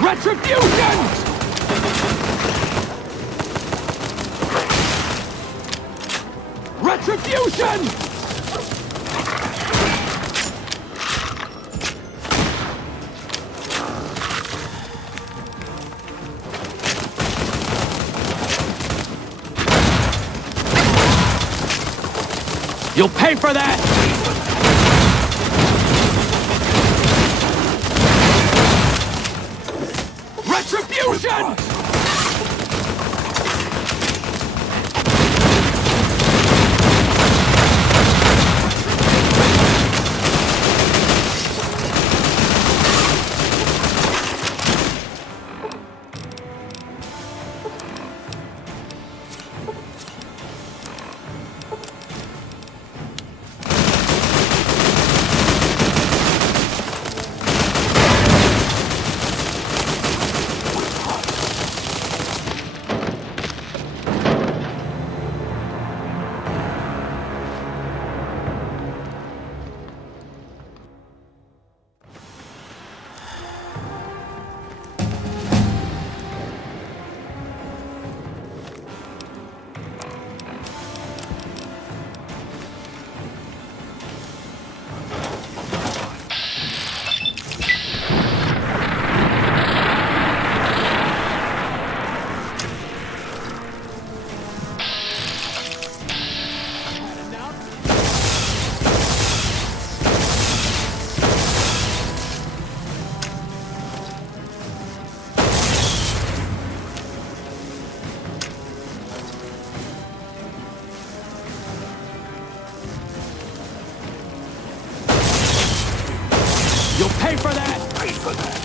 Retribution! Retribution! You'll pay for that! Retribution! You'll pay for that! Pay for that!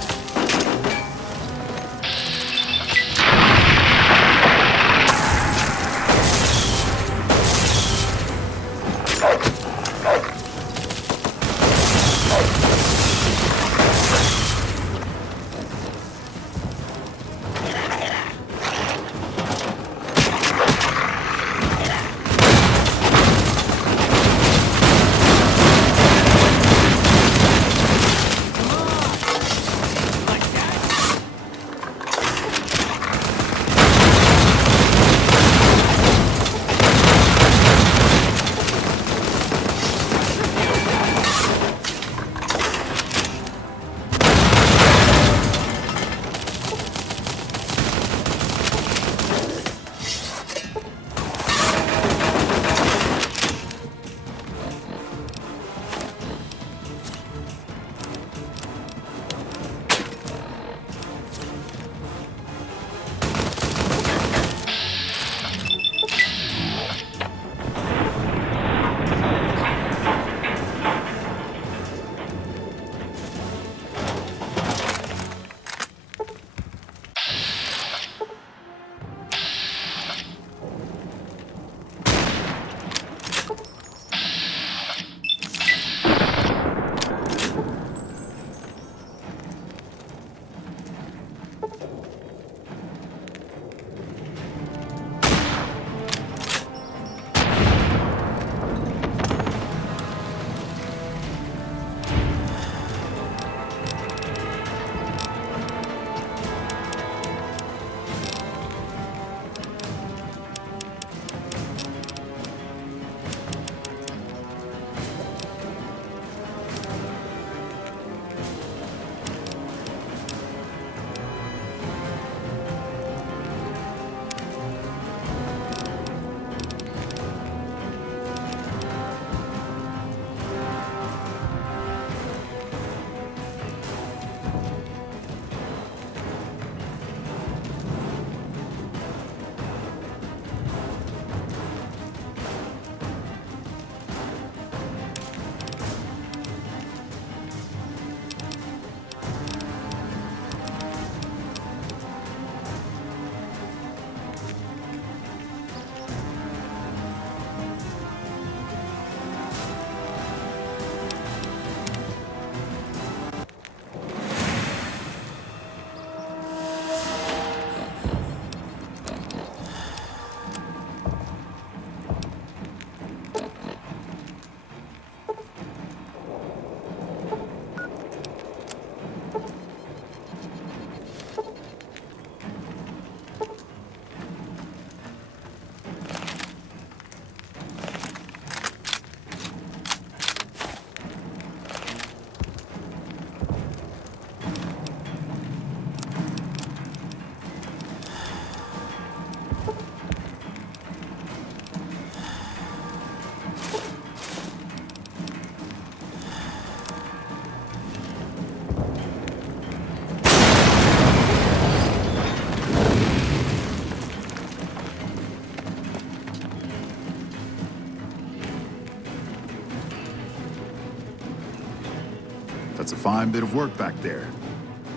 fine bit of work back there.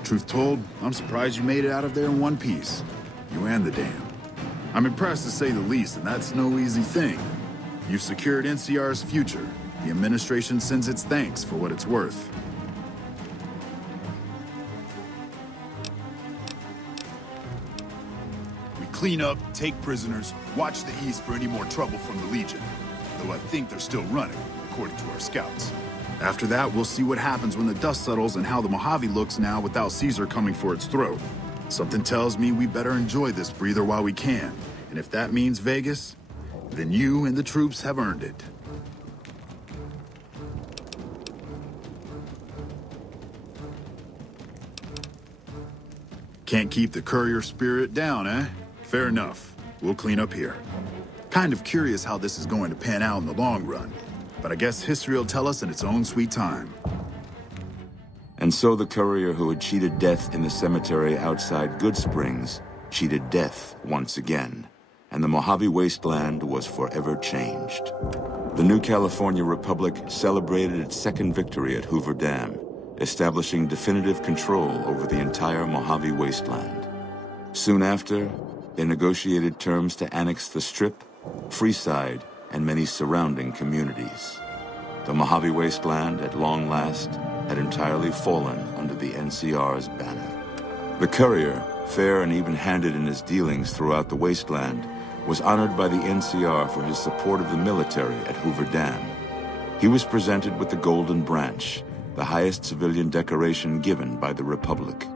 Truth told, I'm surprised you made it out of there in one piece. You and the dam. I'm impressed to say the least, and that's no easy thing. You've secured NCR's future. The administration sends its thanks for what it's worth. We clean up, take prisoners, watch the east for any more trouble from the Legion. Though I think they're still running, according to our scouts. After that, we'll see what happens when the dust settles and how the Mojave looks now without Caesar coming for its throat. Something tells me we better enjoy this breather while we can. And if that means Vegas, then you and the troops have earned it. Can't keep the courier spirit down, eh? Fair enough. We'll clean up here. Kind of curious how this is going to pan out in the long run. But I guess history will tell us in its own sweet time. And so the courier who had cheated death in the cemetery outside Good Springs cheated death once again, and the Mojave wasteland was forever changed. The new California Republic celebrated its second victory at Hoover Dam, establishing definitive control over the entire Mojave wasteland. Soon after, they negotiated terms to annex the Strip, Freeside, and many surrounding communities. The Mojave wasteland, at long last, had entirely fallen under the NCR's banner. The courier, fair and even-handed in his dealings throughout the wasteland, was honored by the NCR for his support of the military at Hoover Dam. He was presented with the Golden Branch, the highest civilian decoration given by the Republic.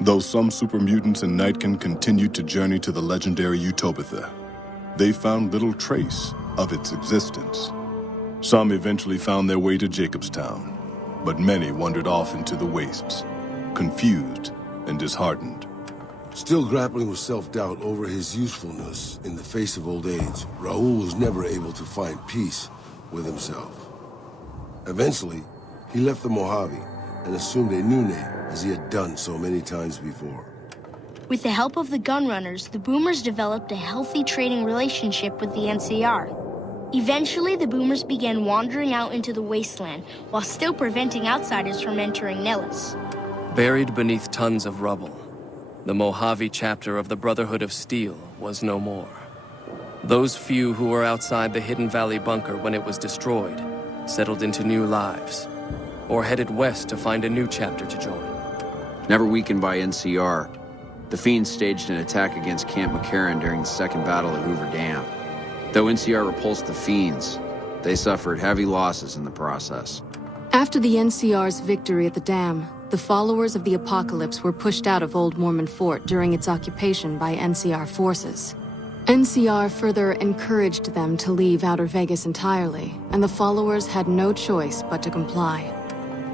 Though some super mutants in Nightkin continued to journey to the legendary Utopia, they found little trace of its existence. Some eventually found their way to Jacobstown, but many wandered off into the wastes, confused and disheartened. Still grappling with self-doubt over his usefulness in the face of old age, Raoul was never able to find peace with himself. Eventually, he left the Mojave and assumed a new name, as he had done so many times before. With the help of the Gunrunners, the Boomers developed a healthy trading relationship with the NCR. Eventually, the Boomers began wandering out into the wasteland, while still preventing outsiders from entering Nellis. Buried beneath tons of rubble, the Mojave chapter of the Brotherhood of Steel was no more. Those few who were outside the Hidden Valley bunker when it was destroyed settled into new lives, or headed west to find a new chapter to join. Never weakened by NCR, the Fiends staged an attack against Camp McCarran during the Second Battle of Hoover Dam. Though NCR repulsed the Fiends, they suffered heavy losses in the process. After the NCR's victory at the dam, the followers of the Apocalypse were pushed out of Old Mormon Fort during its occupation by NCR forces. NCR further encouraged them to leave Outer Vegas entirely, and the followers had no choice but to comply.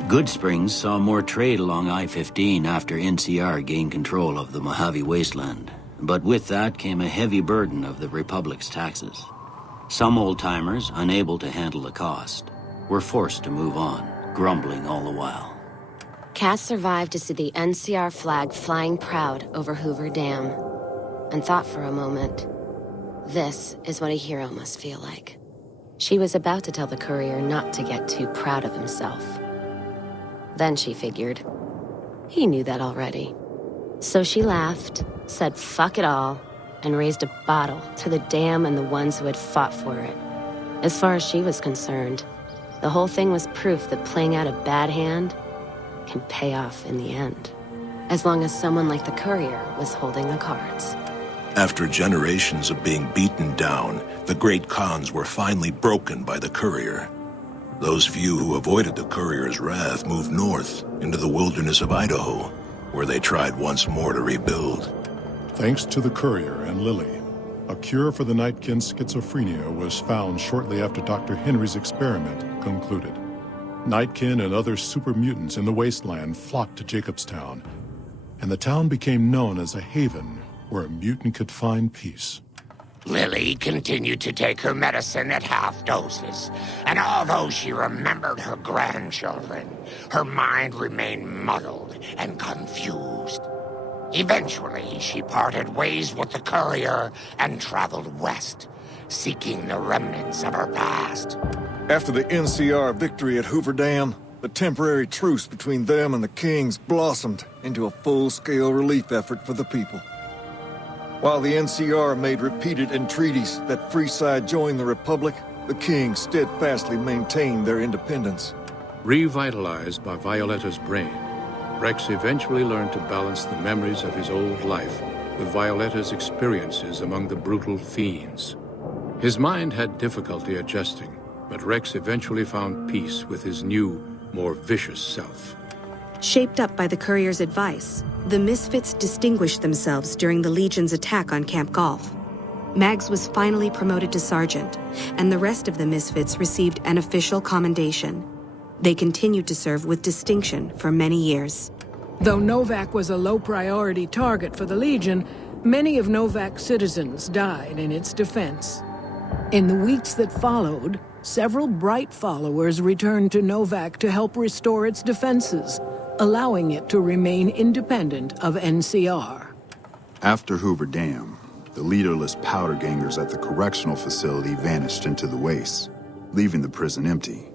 Good Springs saw more trade along I-15 after NCR gained control of the Mojave wasteland. But with that came a heavy burden of the Republic's taxes. Some old-timers, unable to handle the cost, were forced to move on, grumbling all the while. Cass survived to see the NCR flag flying proud over Hoover Dam, and thought for a moment, this is what a hero must feel like. She was about to tell the courier not to get too proud of himself. Then she figured, he knew that already. So she laughed, said fuck it all, and raised a bottle to the dam and the ones who had fought for it. As far as she was concerned, the whole thing was proof that playing out a bad hand can pay off in the end, as long as someone like the courier was holding the cards. After generations of being beaten down, the great Khans were finally broken by the courier. Those few who avoided the courier's wrath moved north into the wilderness of Idaho, where they tried once more to rebuild. Thanks to the courier and Lily, a cure for the Nightkin schizophrenia was found shortly after Dr. Henry's experiment concluded. Nightkin and other super mutants in the wasteland flocked to Jacobstown, and the town became known as a haven where a mutant could find peace. Lily continued to take her medicine at half doses, and although she remembered her grandchildren, her mind remained muddled and confused. Eventually, she parted ways with the courier and traveled west, seeking the remnants of her past. After the NCR victory at Hoover Dam, The temporary truce between them and the Kings blossomed into a full-scale relief effort for the people. While the NCR made repeated entreaties that Freeside join the Republic, the Kings steadfastly maintained their independence. Revitalized by Violetta's brain, Rex eventually learned to balance the memories of his old life with Violetta's experiences among the brutal fiends. His mind had difficulty adjusting, but Rex eventually found peace with his new, more vicious self. Shaped up by the Courier's advice, the Misfits distinguished themselves during the Legion's attack on Camp Golf. Mags was finally promoted to Sergeant, and the rest of the Misfits received an official commendation. They continued to serve with distinction for many years. Though Novak was a low-priority target for the Legion, many of Novak's citizens died in its defense. In the weeks that followed, several bright followers returned to Novak to help restore its defenses, allowing it to remain independent of NCR. After Hoover Dam, the leaderless powder gangers at the correctional facility vanished into the wastes, leaving the prison empty.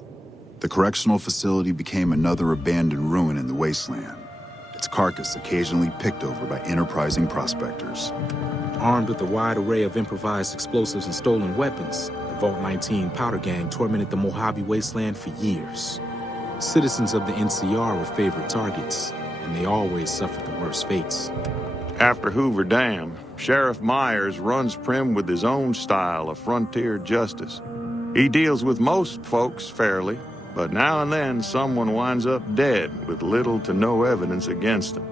The correctional facility became another abandoned ruin in the wasteland, its carcass occasionally picked over by enterprising prospectors. Armed with a wide array of improvised explosives and stolen weapons, the Vault 19 powder gang tormented the Mojave Wasteland for years. Citizens of the NCR were favorite targets, and they always suffered the worst fates. After Hoover Dam, Sheriff Myers runs Prim with his own style of frontier justice. He deals with most folks fairly, but now and then someone winds up dead with little to no evidence against them.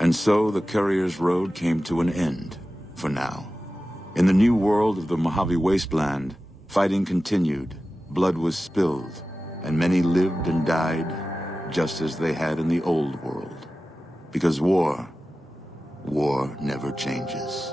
And so the Courier's road came to an end, for now. In the new world of the Mojave Wasteland, fighting continued, blood was spilled, and many lived and died just as they had in the old world. Because war never changes.